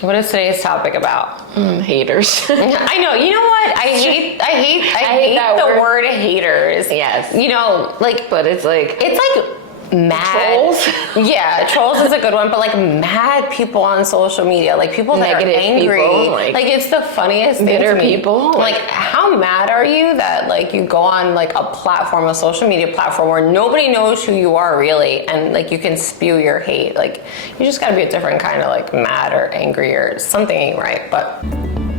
What is today's topic about? Haters. I know. You know what? I hate the word haters. Yes. You know, like, but it's like mad trolls. Yeah, trolls is a good one, but like mad people on social media, like people that Negative are angry, people, like it's the funniest thing bitter to me. people. Like, how mad are you that like you go on like a platform, a social media platform where nobody knows who you are really, and like you can spew your hate? Like, you just gotta be a different kind of like mad or angry or something ain't right. But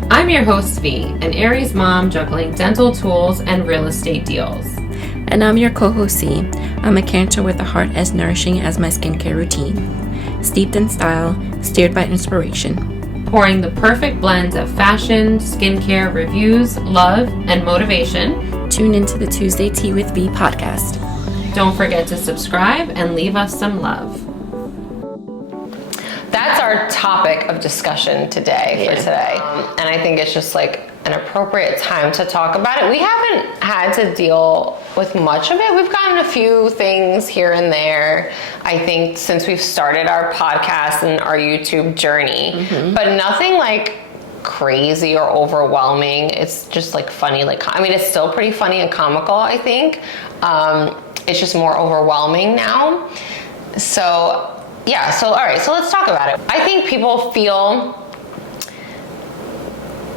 I'm your host, V, an Aries mom juggling dental tools and real estate deals. And I'm your co-host C. I'm a Cancer with a heart as nourishing as my skincare routine. Steeped in style, steered by inspiration. Pouring the perfect blend of fashion, skincare, reviews, love, and motivation. Tune into the Tuesday Tea with V podcast. Don't forget to subscribe and leave us some love. That's our topic of discussion today for today. And I think it's just like an appropriate time to talk about it. We haven't had to deal with much of it. We've gotten a few things here and there, I think, since we've started our podcast and our YouTube journey, but nothing like crazy or overwhelming. It's just like funny. Like, I mean, it's still pretty funny and comical, I think. It's just more overwhelming now. So yeah, so all right, so let's talk about it. I think people feel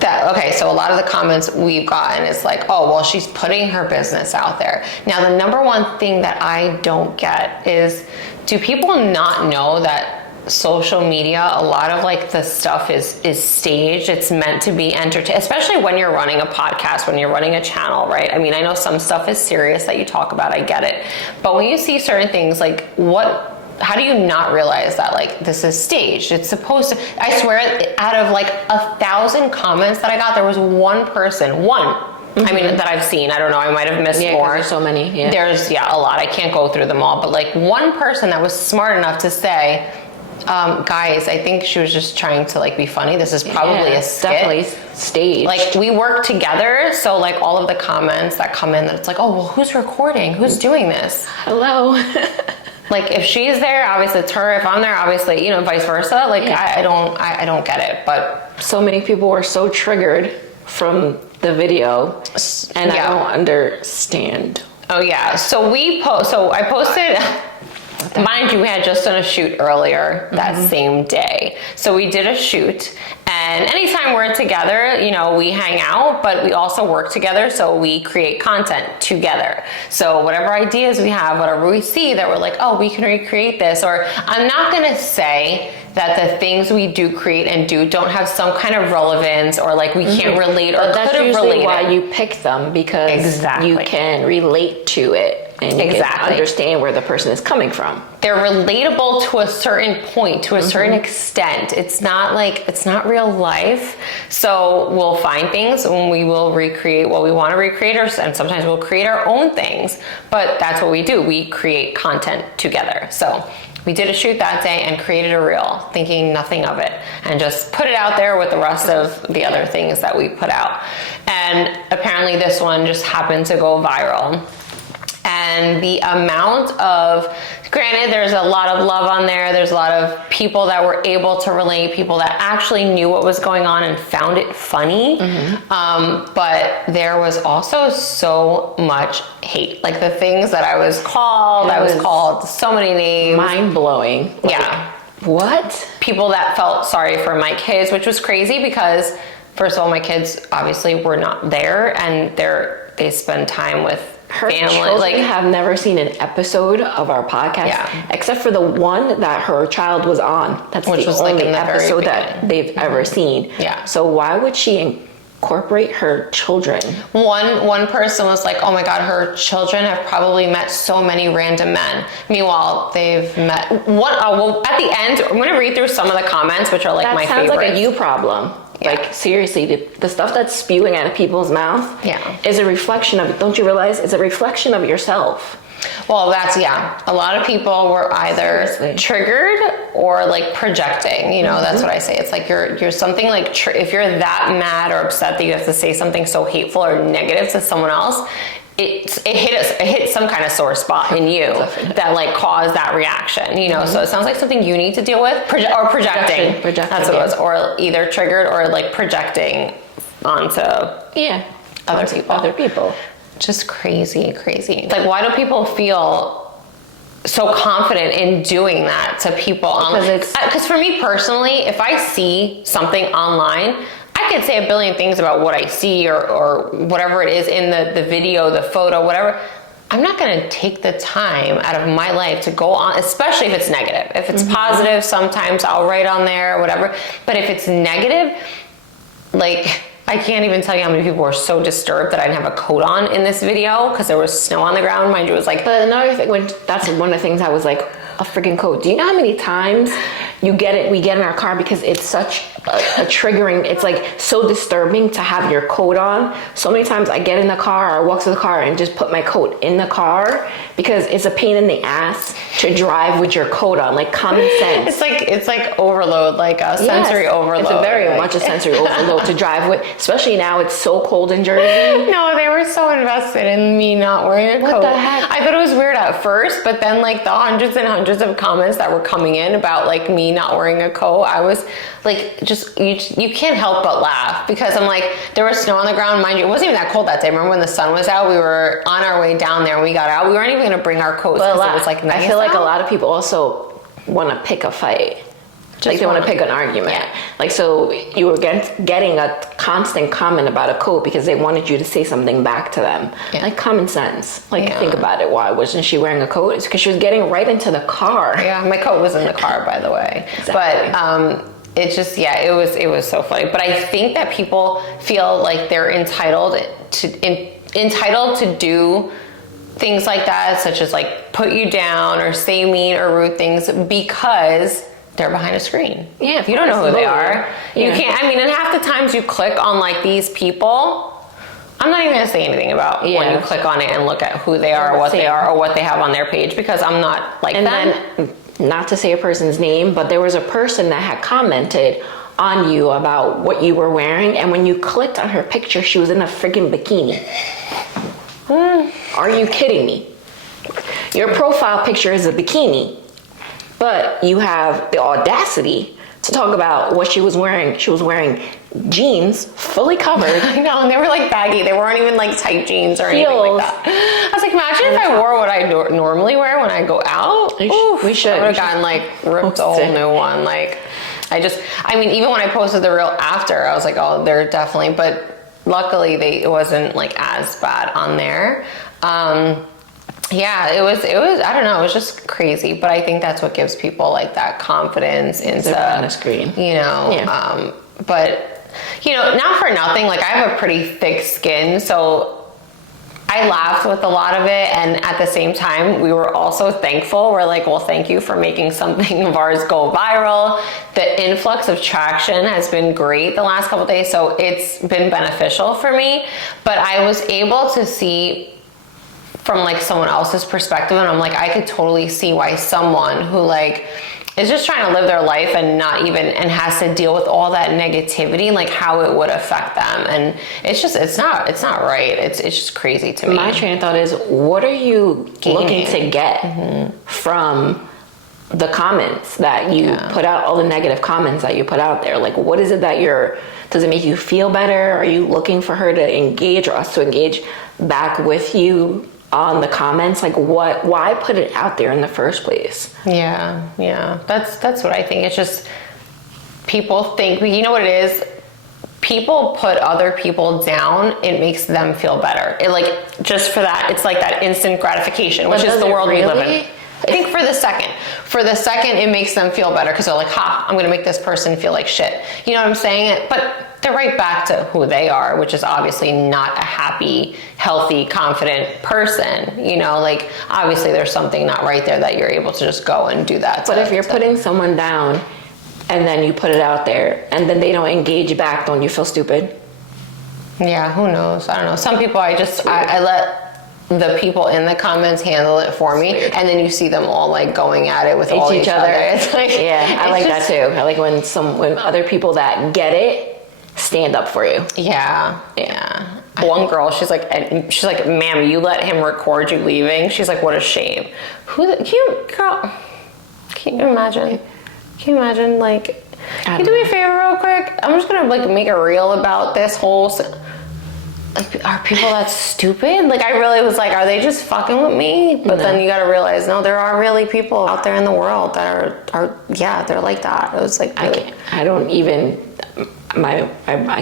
that, okay, so a lot of the comments we've gotten is like, oh, well, she's putting her business out there. Now, the number one thing that I don't get is, do people not know that social media, a lot of like the stuff is staged? It's meant to be entertained, especially when you're running a podcast, when you're running a channel, right? I mean, I know some stuff is serious that you talk about, I get it. But when you see certain things, like how do you not realize that like this is staged? It's supposed to, I swear, out of like 1,000 comments that I got, there was one person, I mean, that I've seen. I don't know, I might have missed more. There's so many. Yeah. There's a lot. I can't go through them all, but like one person that was smart enough to say, guys, I think she was just trying to like be funny. This is probably a skit. Definitely staged. Like, we work together, so like all of the comments that come in, that it's like, oh, well, who's recording? Who's doing this? Hello. Like, if she's there, obviously it's her. If I'm there, obviously, you know, vice versa. Like, I don't get it. But so many people were so triggered from the video, and I don't understand. Oh yeah. So I posted. Mind you, we had just done a shoot earlier that same day. So we did a shoot, and anytime we're together, you know, we hang out, but we also work together, so we create content together. So whatever ideas we have, whatever we see that we're like, oh, we can recreate this, or I'm not gonna say that the things we do create and do don't have some kind of relevance, or like we can't relate, or that's usually why you pick them, because you can relate to it. And you can understand where the person is coming from. They're relatable to a certain point, to a certain extent. It's not real life. So we'll find things and we will recreate what we want to recreate, and sometimes we'll create our own things. But that's what we do. We create content together. So we did a shoot that day and created a reel, thinking nothing of it, and just put it out there with the rest of the other things that we put out. And apparently this one just happened to go viral. And the amount of, granted, there's a lot of love on there. There's a lot of people that were able to relate, people that actually knew what was going on and found it funny. But there was also so much hate. Like, the things that I was called so many names. Mind-blowing. Yeah. What? People that felt sorry for my kids, which was crazy because, first of all, my kids obviously were not there, and they spend time with her family. Children like, have never seen an episode of our podcast, except for the one that her child was on. That's the only episode that they've ever seen. Yeah. So why would she incorporate her children? One person was like, oh my God, her children have probably met so many random men. Meanwhile, they've met well, at the end, I'm going to read through some of the comments, which are like my favorites. That sounds like a you problem. Yeah. Like, seriously, the stuff that's spewing out of people's mouth is a reflection of, don't you realize, it's a reflection of yourself. Well, a lot of people were either triggered or like projecting, you know, that's what I say. It's like you're something like, if you're that mad or upset that you have to say something so hateful or negative to someone else, it hit some kind of sore spot in you that like caused that reaction, you know. So it sounds like something you need to deal with, or projecting. That's what it was, or either triggered or like projecting onto other people. Just crazy. Like, why do people feel so confident in doing that to people online? Because for me personally, if I see something online, I could say a billion things about what I see or whatever it is in the video, the photo, whatever. I'm not going to take the time out of my life to go on, especially if it's negative. If it's positive, sometimes I'll write on there or whatever. But if it's negative, like, I can't even tell you how many people were so disturbed that I didn't have a coat on in this video because there was snow on the ground. Mind you, it was like... But another thing, that's one of the things I was like, a freaking coat. Do you know how many times we get in our car because it's such a triggering, it's like so disturbing to have your coat on. So many times I get in the car or walk to the car and just put my coat in the car because it's a pain in the ass to drive with your coat on, like common sense. It's like overload, like a sensory overload. It's a very much a sensory overload to drive with, especially now it's so cold in Jersey. No, they were so invested in me not wearing a coat. What the heck? I thought it was weird at first, but then like the hundreds and hundreds of comments that were coming in about like me not wearing a coat, I was like, just you can't help but laugh because I'm like, there was snow on the ground. Mind you, it wasn't even that cold that day. Remember when the sun was out? We were on our way down there and we got out. We weren't even going to bring our coats because it was like nice. I feel like a lot of people also want to pick a fight. Like they want to pick an argument. Yeah. Like, so you were getting a constant comment about a coat because they wanted you to say something back to them. Yeah. Like common sense. Like think about it. Why wasn't she wearing a coat? It's because she was getting right into the car. Yeah, my coat was in the car, by the way. Exactly. But it's just, it was so funny. But I think that people feel like they're entitled to do things like that, such as like put you down or say mean or rude things because they're behind a screen. Yeah, if you don't know who they are, you can't. I mean, and half the times you click on like these people, I'm not even gonna say anything about when you click on it and look at who they are or what they are or what they have on their page because I'm not like them. Then, not to say a person's name, but there was a person that had commented on you about what you were wearing, and when you clicked on her picture, she was in a freaking bikini. Are you kidding me? Your profile picture is a bikini, but you have the audacity to talk about what she was wearing. She was wearing jeans, fully covered. I know, and they were like baggy. They weren't even like tight jeans or anything like that. I was like, imagine if I wore what I normally wear when I go out. We should. I would have gotten like ripped a whole new one. Like, I mean, even when I posted the reel after, I was like, oh, they're definitely, but luckily it wasn't like as bad on there. Yeah, it was, I don't know, it was just crazy. But I think that's what gives people like that confidence into on a screen. You know, but you know, not for nothing, like I have a pretty thick skin, so I laughed with a lot of it, and at the same time, we were also thankful. We're like, well, thank you for making something of ours go viral. The influx of traction has been great the last couple of days, so it's been beneficial for me. But I was able to see from like someone else's perspective, and I'm like, I could totally see why someone who like is just trying to live their life and and has to deal with all that negativity, like how it would affect them. And it's not right. It's just crazy to me. My train of thought is, what are you looking to get from the comments that you put out, all the negative comments that you put out there? Like, what is it that does it make you feel better? Are you looking for her to engage or us to engage back with you on the comments? Like, why put it out there in the first place? Yeah, that's what I think. It's just people think, you know what it is? People put other people down, it makes them feel better. It like, just for that, it's like that instant gratification, which is the world we live in. I think for the second it makes them feel better because they're like, I'm gonna make this person feel like shit. You know what I'm saying? But they're right back to who they are, which is obviously not a happy, healthy, confident person. You know, like obviously there's something not right there that you're able to just go and do that. But if you're putting someone down and then you put it out there and then they don't engage back, don't you feel stupid? Yeah, who knows? I don't know. Some people I let the people in the comments handle it for me, and then you see them all like going at it with all each other. It's like, I like that too. I like when other people that get it stand up for you. Yeah. One girl, she's like, ma'am, you let him record you leaving? She's like, what a shame. Can you imagine? Can you imagine, like, can you do me a favor real quick? I'm just gonna, like, make a reel about this whole, like, are people that stupid? Like, I really was like, are they just fucking with me? But then you gotta realize, no, there are really people out there in the world that are yeah, they're like that. It was like, really, I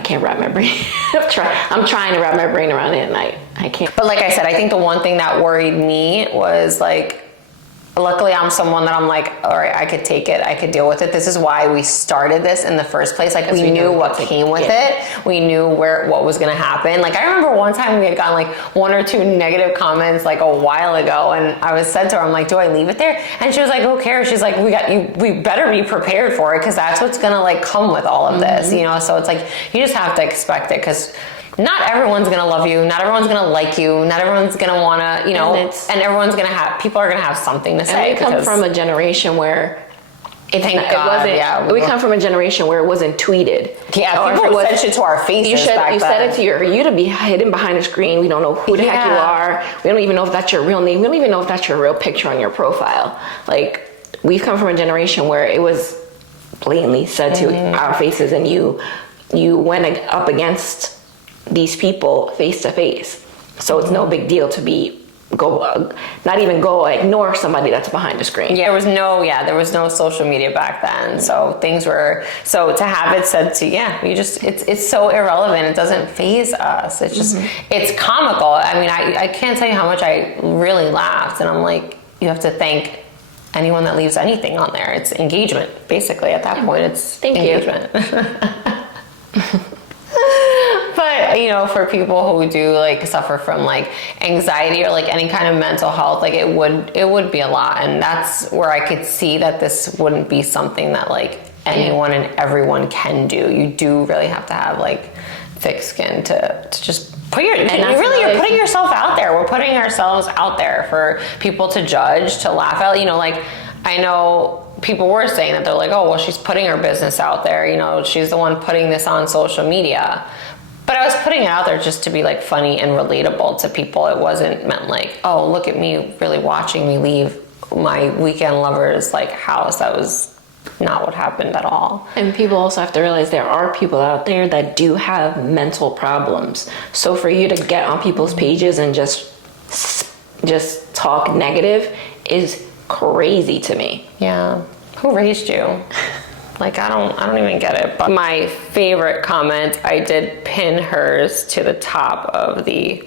can't wrap my brain. I'm trying to wrap my brain around it, and I can't. But like I said, I think the one thing that worried me was, like, luckily I'm someone that I'm like, all right, I could take it, I could deal with it. This is why we started this in the first place. Like, we knew what came with it. We knew what was gonna happen. Like, I remember one time we had gotten like 1 or 2 negative comments like a while ago, and I was said to her, I'm like, do I leave it there? And she was like, who cares? She's like, we better be prepared for it, because that's what's gonna, like, come with all of this, you know? So it's like, you just have to expect it, because not everyone's gonna love you, not everyone's gonna like you, not everyone's gonna wanna, you know, and everyone's gonna have, people are gonna have something to say. And we come from a generation where we come from a generation where it wasn't tweeted. Yeah, people said shit to our faces. You said it to you to be hidden behind a screen. We don't know who the heck you are. We don't even know if that's your real name. We don't even know if that's your real picture on your profile. Like, we've come from a generation where it was blatantly said to our faces, and you went up against these people face to face. So it's no big deal to ignore somebody that's behind the screen. Yeah, there was no social media back then. So to have it said to, it's so irrelevant. It doesn't faze us. It's just, it's comical. I mean, I can't tell you how much I really laughed, and I'm like, you have to thank anyone that leaves anything on there. It's engagement, basically. At that point, it's engagement. But, you know, for people who do, like, suffer from, like, anxiety or, like, any kind of mental health, like, it would be a lot. And that's where I could see that this wouldn't be something that, like, anyone and everyone can do. You do really have to have, like, thick skin to just you're putting yourself out there. We're putting ourselves out there for people to judge, to laugh at. You know, like, I know people were saying that they're like, oh, well, she's putting her business out there. You know, she's the one putting this on social media. But I was putting it out there just to be, like, funny and relatable to people. It wasn't meant like, oh, look at me really watching me leave my weekend lover's, like, house. That was not what happened at all. And people also have to realize there are people out there that do have mental problems. So for you to get on people's pages and just talk negative is crazy to me. Yeah. Who raised you? Like, I don't even get it. But my favorite comment, I did pin hers to the top of the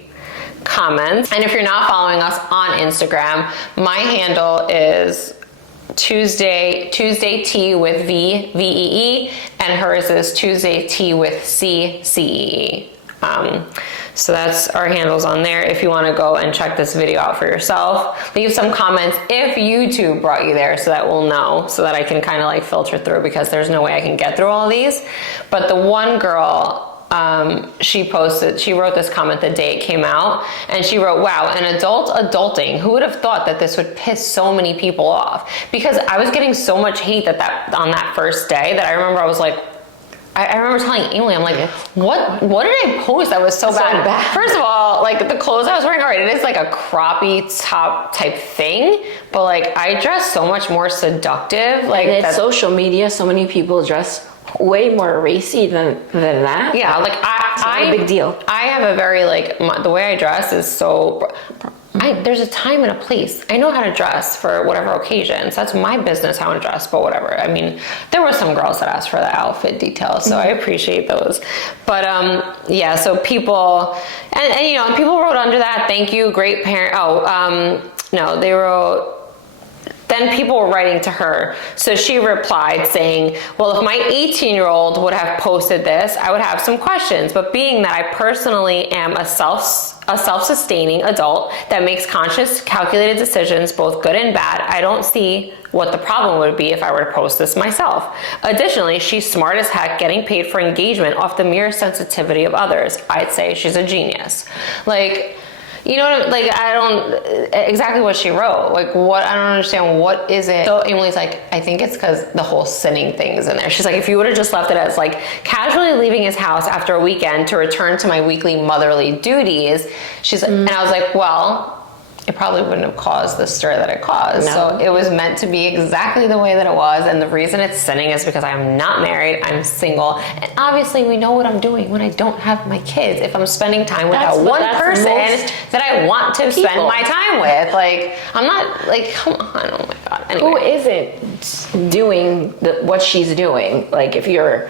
comments. And if you're not following us on Instagram, my handle is Tuesday T with VEE, and hers is Tuesday T with CEE. So that's our handles on there. If you want to go and check this video out for yourself, leave some comments if YouTube brought you there, so that we'll know, so that I can kind of, like, filter through, because there's no way I can get through all these. But the one girl, she wrote this comment the day it came out, and she wrote, wow, an adult adulting. Who would have thought that this would piss so many people off? Because I was getting so much hate that on that first day that I remember I was like, I remember telling Emily, I'm like, what did I post that was so bad? First of all, like, the clothes I was wearing, all right, it is like a croppy top type thing, but, like, I dress so much more seductive. Like, and it's social media, so many people dress way more racy than that. Yeah, like, it's not a big deal. I have a very, like, the way I dress is so... there's a time and a place. I know how to dress for whatever occasions. That's my business how to dress, but whatever. I mean, there were some girls that asked for the outfit details, so I appreciate those. But yeah, so people, and you know, people wrote under that, thank you, great parent. No, they wrote, then people were writing to her. So she replied saying, well, if my 18-year-old would have posted this, I would have some questions. But being that I personally am a self-sustaining adult that makes conscious, calculated decisions, both good and bad, I don't see what the problem would be if I were to post this myself. Additionally, she's smart as heck, getting paid for engagement off the mere sensitivity of others. I'd say she's a genius. Like, You know what, like, I don't, exactly what she wrote. Like, what, I don't understand, what is it? So Emily's like, I think it's because the whole sinning thing is in there. She's like, if you would have just left it as, like, casually leaving his house after a weekend to return to my weekly motherly duties, she's like, and I was like, well, it probably wouldn't have caused the stir that it caused. No. So it was meant to be exactly the way that it was. And the reason it's sinning is because I'm not married, I'm single. And obviously we know what I'm doing when I don't have my kids. If I'm spending time with that one person that I want to spend my time with. Like, I'm not, like, come on, oh my God. Anyway. Who isn't doing what she's doing? Like, if you're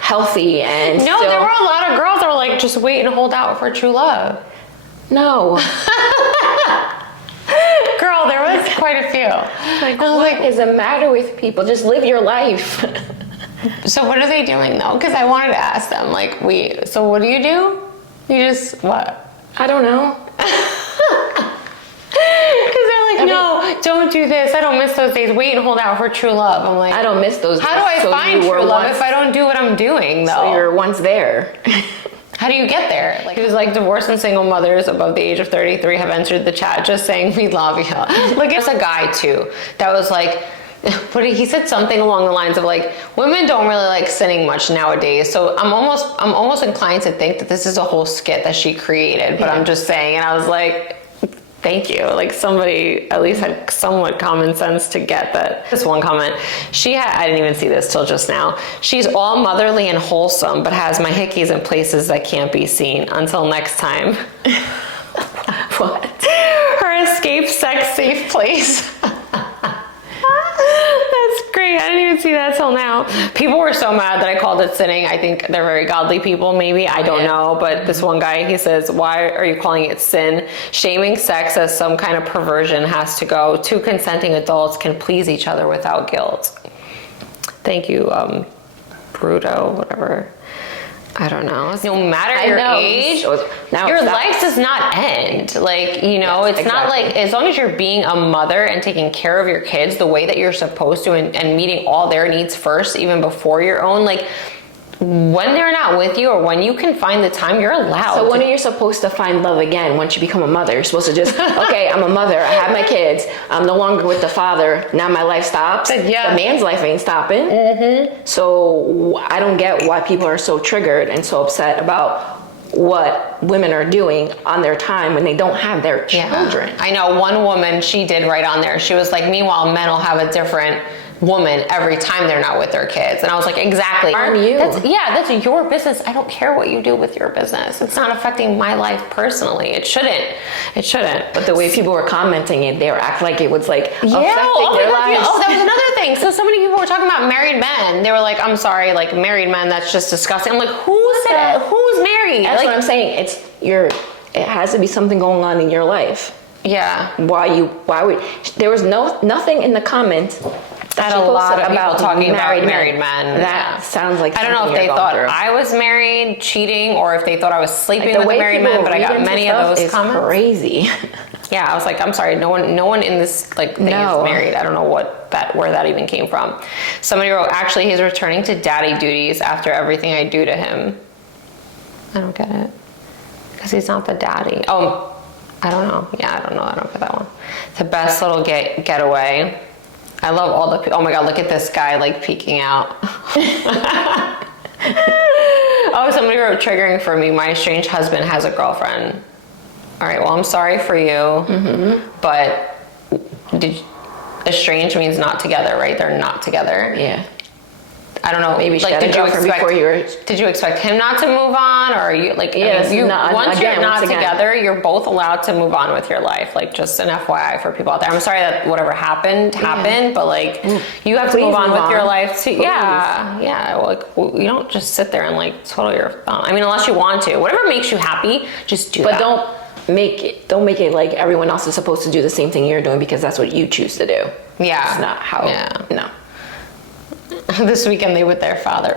healthy and No, still... there were a lot of girls that were like, just wait and hold out for true love. No. Girl, there was quite a few. Like, what is the matter with people? Just live your life. So what are they doing though? Because I wanted to ask them, like, so what do? You just, what? I don't know. Because they're like, no, don't do this. I don't miss those days. Wait and hold out for true love. I'm like, I don't miss those days. How do I find true love if I don't do what I'm doing though? So you're once there. How do you get there? Like, it was like divorced and single mothers above the age of 33 have entered the chat just saying we love you. Look, there's a guy too that was like, but he said something along the lines of like, women don't really like sinning much nowadays. So I'm almost inclined to think that this is a whole skit that she created, but I'm just saying. And I was like, thank you. Like, somebody at least had somewhat common sense to get that. This one comment, I didn't even see this till just now. She's all motherly and wholesome, but has my hickeys in places that can't be seen. Until next time. What? Her escape sex safe place. That's great. I didn't even see that till now. People were so mad that I called it sinning. I think they're very godly people, maybe. I don't know. But this one guy, he says, why are you calling it sin? Shaming sex as some kind of perversion has to go. Two consenting adults can please each other without guilt. Thank you, Bruto, whatever. I don't know. No matter your age, your life does not end. Like, you know, it's not like, as long as you're being a mother and taking care of your kids the way that you're supposed to and meeting all their needs first, even before your own, like, when they're not with you or when you can find the time, you're allowed. So when are you supposed to find love again once you become a mother? You're supposed to just, okay, I'm a mother, I have my kids, I'm no longer with the father, now my life stops. Yeah. The man's life ain't stopping. Mm-hmm. So I don't get why people are so triggered and so upset about what women are doing on their time when they don't have their children. Yeah. I know one woman, she did write on there, she was like, meanwhile, men will have a different woman every time they're not with their kids. And I was like, exactly. That's your business. I don't care what you do with your business. It's not affecting my life personally. It shouldn't. But the way people were commenting it, they were acting like it was like affecting their lives. Oh, that was another thing. So many people were talking about married men. They were like, I'm sorry, like, married men, that's just disgusting. I'm like, who's married? That's what I'm saying. It has to be something going on in your life. Yeah. Why would there was nothing in the comments that a lot of people talking about married men. That sounds like, I don't know if they thought I was married, cheating, or if they thought I was sleeping with a married man, but I got many of those comments. Crazy. Yeah, I was like, I'm sorry, no one in this like thing is married. I don't know where that even came from. Somebody wrote, actually, he's returning to daddy duties after everything I do to him. I don't get it. Because he's not the daddy. Oh, I don't know. Yeah, I don't know. I don't get that one. The best little getaway. I love all the, oh my God, look at this guy like peeking out. Oh, somebody wrote, triggering for me. My estranged husband has a girlfriend. All right, well, I'm sorry for you. Mm-hmm. But estranged means not together, right? They're not together. Yeah. I don't know. Maybe like, did you expect him not to move on, or are you like? Yes, once you're not together, you're both allowed to move on with your life. Like, just an FYI for people out there. I'm sorry that whatever happened, but like, you have to move on with your life too. Please. Yeah. Like, you don't just sit there and like twiddle your thumb. I mean, unless you want to. Whatever makes you happy, just do that. But don't make it like everyone else is supposed to do the same thing you're doing because that's what you choose to do. Yeah, it's not how. Yeah. No. This weekend they with their father.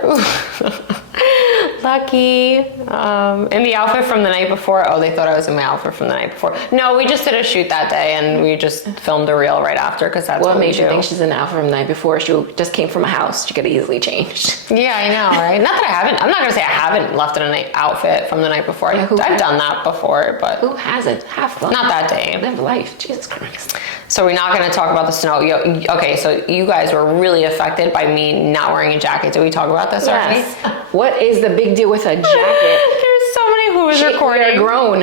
Lucky. In the outfit from the night before. Oh, they thought I was in my outfit from the night before. No, we just did a shoot that day, and we just filmed a reel right after, because that's what made we you do. think she's in the outfit from the night before? She just came from a house. She could have easily changed. Yeah, I know, right? Not that I haven't. I'm not gonna say I haven't left in a night outfit from the night before. I've done that before, but who hasn't? Have fun. Not that day. Live life. Jesus Christ. So we're not going to talk about the snow. Okay, so you guys were really affected by me not wearing a jacket. Did we talk about this already? Yes. What is the big deal with a jacket? There's so many who was recording. We are grown.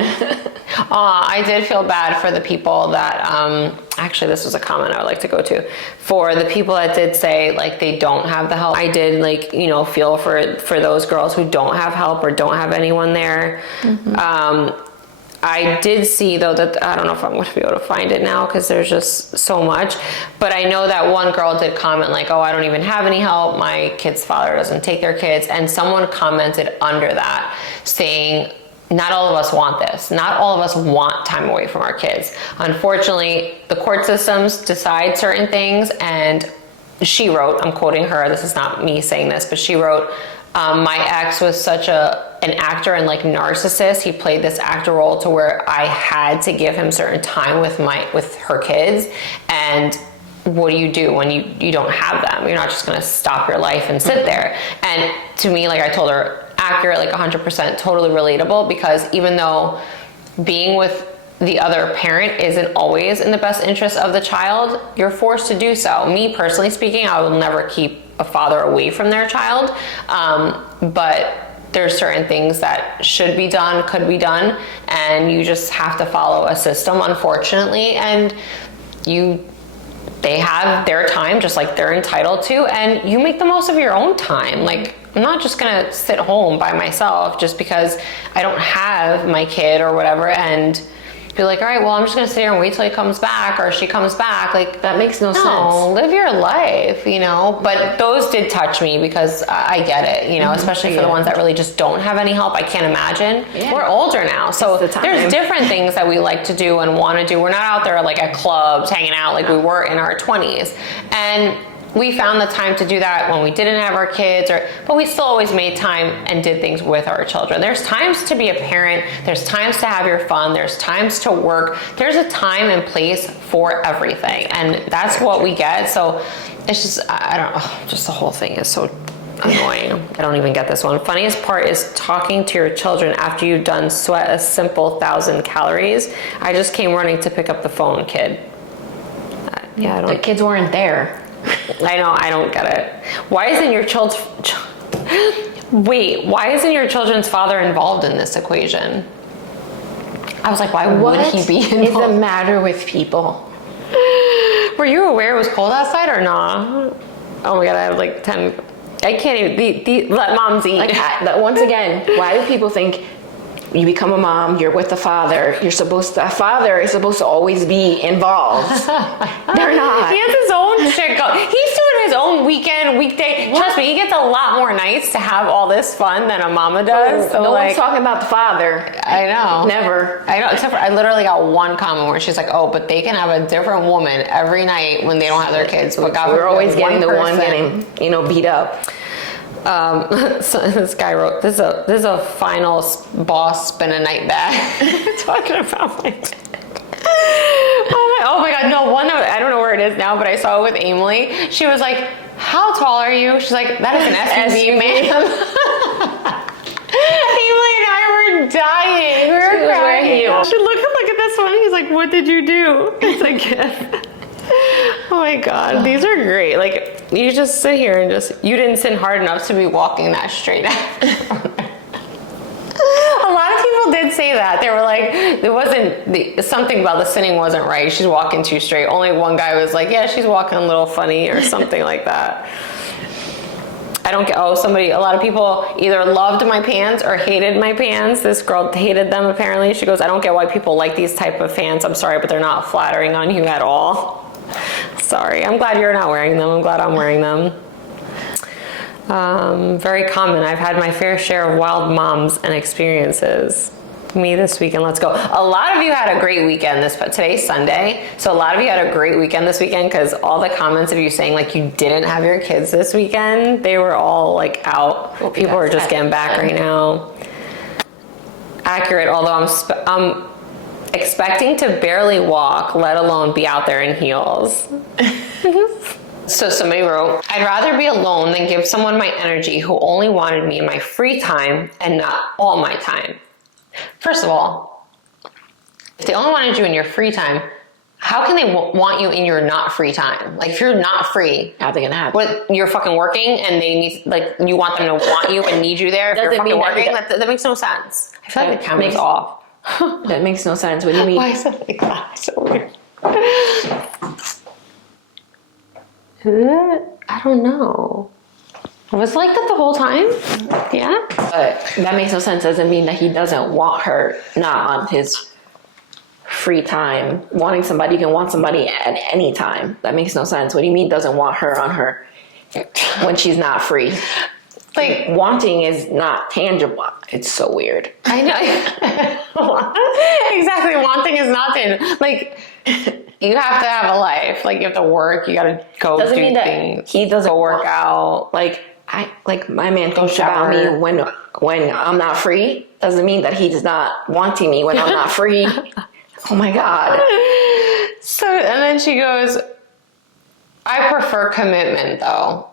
I did feel bad for the people that, actually this was a comment I would like to go to. For the people that did say like they don't have the help. I did like, you know, feel for those girls who don't have help or don't have anyone there. Mm-hmm. I did see though that, I don't know if I'm going to be able to find it now because there's just so much, but I know that one girl did comment like, oh, I don't even have any help. My kid's father doesn't take their kids. And someone commented under that saying, not all of us want this. Not all of us want time away from our kids. Unfortunately, the court systems decide certain things, and she wrote, I'm quoting her, this is not me saying this, but she wrote, my ex was such an actor and like narcissist. He played this actor role to where I had to give him certain time with her kids. And what do you do when you don't have them? You're not just going to stop your life and sit there. And to me, like I told her, accurate, like 100%, totally relatable, because even though being with the other parent isn't always in the best interest of the child, you're forced to do so. Me personally speaking, I will never keep a father away from their child, but there's certain things that should be done, could be done, and you just have to follow a system, unfortunately, and they have their time just like they're entitled to, and you make the most of your own time. Like, I'm not just gonna sit home by myself just because I don't have my kid or whatever and be like, all right, well, I'm just gonna sit here and wait till he comes back or she comes back. Like, that makes no sense. Live your life, you know? But those did touch me because I get it, you know, especially for the ones that really just don't have any help. I can't imagine. Yeah. We're older now, so there's different things that we like to do and want to do. We're not out there like at clubs hanging out like we were in our 20s. And we found the time to do that when we didn't have our kids, but we still always made time and did things with our children. There's times to be a parent, there's times to have your fun, there's times to work, there's a time and place for everything, and that's what we get. So it's just, I don't know, just the whole thing is so annoying. I don't even get this one. Funniest part is talking to your children after you've done sweat a simple 1,000 calories. I just came running to pick up the phone, kid. Yeah, the kids weren't there. I know, I don't get it. Why isn't your why isn't your children's father involved in this equation? I was like, why would he be involved? What is the matter with people? Were you aware it was cold outside or not? Oh my God, I have like 10. I can't even, let moms eat. Like, once again, why do people think you become a mom, you're with the father, the father is supposed to always be involved. They're not. He has his own shit going. He's doing his own weekday. What? Trust me, he gets a lot more nights to have all this fun than a mama does. So no one's talking about the father. I know. Never. I know, except for I literally got one comment where she's like, oh, but they can have a different woman every night when they don't have their kids. But God, we're always getting the one getting, beat up. So this guy wrote, this is a final boss spin a night bag. Talking about my dick. Oh my God, no, I don't know where it is now, but I saw it with Emily. She was like, how tall are you? She's like, that is an SUV, ma'am. Emily and I were dying. We were crying. She look at this one. He's like, what did you do? It's a gift. Oh my God, these are great. Like, you just sit here and you didn't sit hard enough to be walking that straight after. A lot of people did say that. They were like, something about the sitting wasn't right. She's walking too straight. Only one guy was like, yeah, she's walking a little funny or something like that. I don't get, a lot of people either loved my pants or hated my pants. This girl hated them apparently. She goes, I don't get why people like these type of pants. I'm sorry, but they're not flattering on you at all. Sorry, I'm glad you're not wearing them. I'm glad I'm wearing them. Very common. I've had my fair share of wild moms and experiences. me this weekend. Let's go. A lot of you had a great weekend today's Sunday. So a lot of you had a great weekend this weekend because all the comments of you saying like you didn't have your kids this weekend, they were all like out. People are just getting back right now. Accurate, although I'm expecting to barely walk, let alone be out there in heels. So somebody wrote, I'd rather be alone than give someone my energy who only wanted me in my free time and not all my time. First of all, if they only wanted you in your free time, how can they want you in your not free time? Like if you're not free, how's it gonna happen? You're fucking working and they need, like you want them to want you and need you there. If you're fucking working, that makes no sense. I feel like the camera's off. That makes no sense. What do you mean? Why is it like that? It's so weird. I don't know. Was it like that the whole time? Yeah. But that makes no sense. Doesn't mean that he doesn't want her not on his free time. Wanting somebody, you can want somebody at any time. That makes no sense. What do you mean doesn't want her on her when she's not free? Like wanting is not tangible. It's so weird. I know. Exactly. Wanting is not tangible. Like you have to have a life. Like you have to work. You got to go doesn't do mean that things. He doesn't go work out. Like my man thinks about me when I'm not free. Doesn't mean that he's not wanting me when I'm not free. Oh my God. So, and then she goes, I prefer commitment though.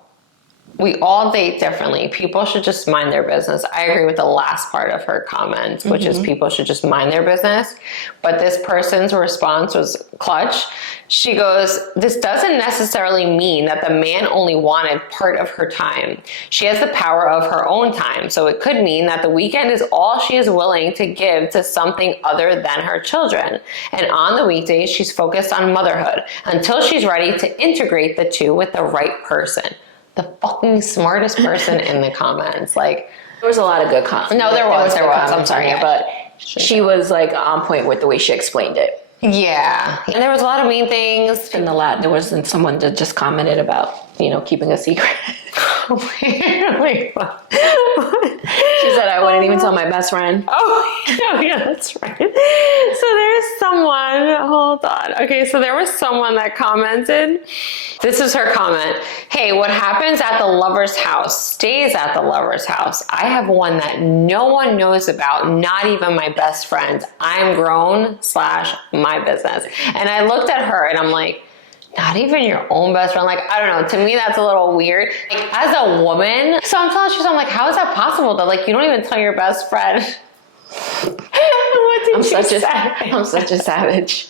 We all date differently. People should just mind their business. I agree with the last part of her comment, which is people should just mind their business. But this person's response was clutch. She goes, this doesn't necessarily mean that the man only wanted part of her time. She has the power of her own time. So it could mean that the weekend is all she is willing to give to something other than her children. And on the weekdays, she's focused on motherhood until she's ready to integrate the two with the right person. The fucking smartest person in the comments. Like, there was a lot of good comments. No, there was. I'm sorry. But she was like on point with the way she explained it. Yeah. And there was a lot of mean things. And there wasn't someone that just commented about, keeping a secret. Really? She said, I wouldn't even tell my best friend. Oh, yeah, that's right. So there's someone, hold on. Okay, so there was someone that commented. This is her comment. Hey, what happens at the lover's house stays at the lover's house. I have one that no one knows about, not even my best friend. I'm grown / my business. And I looked at her and I'm like, not even your own best friend. Like, I don't know. To me, that's a little weird. Like, as a woman, so I'm telling you, I'm like, how is that possible that like you don't even tell your best friend? What did you say? I'm such a savage.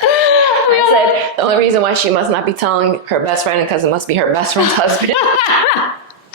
I said the only reason why she must not be telling her best friend is because it must be her best friend's husband.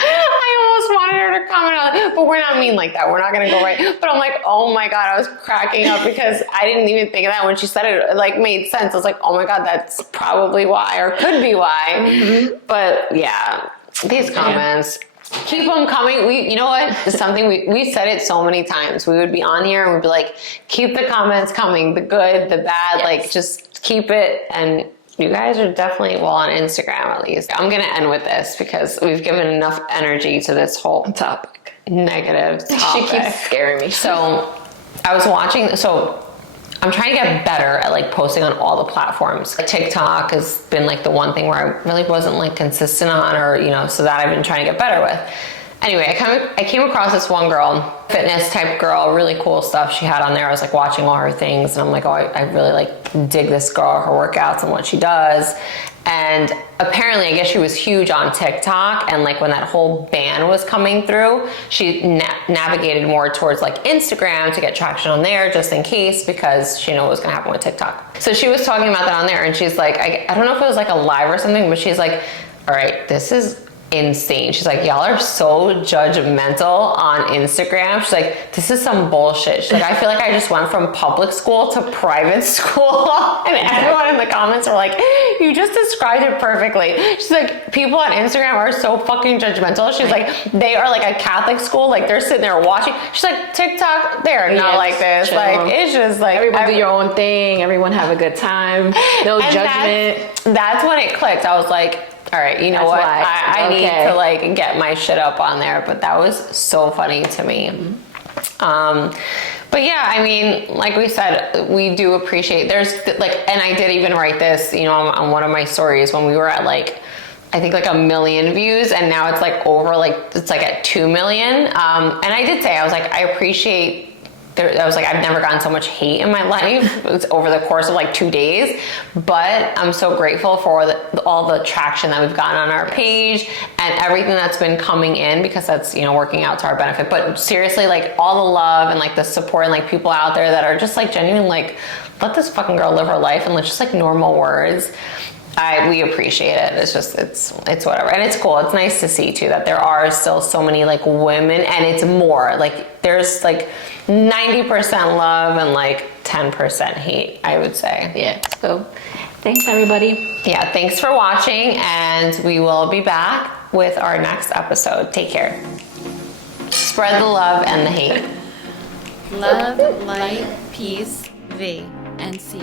I almost wanted her to comment on it, but we're not mean like that. We're not going to go right. But I'm like, oh my God, I was cracking up because I didn't even think of that. When she said it, it like made sense. I was like, oh my God, that's probably why, or could be why. Mm-hmm. But yeah, these comments, keep them coming. You know what? It's something we said it so many times. We would be on here and we'd be like, keep the comments coming, the good, the bad, like just keep it. And you guys are definitely, well, on Instagram at least. I'm going to end with this because we've given enough energy to this whole topic. Negative topic. She keeps scaring me. So I was watching, I'm trying to get better at like posting on all the platforms. Like TikTok has been like the one thing where I really wasn't like consistent on, or, so that I've been trying to get better with. Anyway, I came across this one girl, fitness type girl, really cool stuff she had on there. I was like watching all her things and I'm like, oh, I really like dig this girl, her workouts and what she does. And apparently, I guess she was huge on TikTok, and like when that whole ban was coming through, she navigated more towards like Instagram to get traction on there just in case, because she knew what was gonna happen with TikTok. So she was talking about that on there, and she's like, I don't know if it was like a live or something, but she's like, all right, this is insane. She's like, y'all are so judgmental on Instagram. She's like, this is some bullshit. She's like, I feel like I just went from public school to private school. And everyone in the comments are like, you just described it perfectly. She's like, people on Instagram are so fucking judgmental. She's like, they are like a Catholic school. Like they're sitting there watching. She's like, TikTok, they're not like this. Chill. Like, it's just like, everyone do your own thing. Everyone have a good time. No judgment. That's when it clicked. I was like, all right, you know That's what? why. I need Okay. to like get my shit up on there, but that was so funny to me. But yeah, I mean, like we said, we do appreciate, there's like, and I did even write this, you know, on one of my stories when we were at like, I think like 1 million views, and now it's like over, like, it's like at 2 million. And I did say, I was like, I appreciate, I was like, I've never gotten so much hate in my life. It's over the course of like 2 days, but I'm so grateful for all the traction that we've gotten on our page and everything that's been coming in, because that's, you know, working out to our benefit. But seriously, like all the love and like the support and like people out there that are just like genuine, like, let this fucking girl live her life, and just like normal words. We appreciate it. It's just, it's whatever. And it's cool. It's nice to see too, that there are still so many like women, and it's more like, there's like 90% love and like 10% hate, I would say. Yeah. So thanks everybody. Yeah. Thanks for watching, and we will be back with our next episode. Take care. Spread the love and the hate. Love, light, peace, V. And C.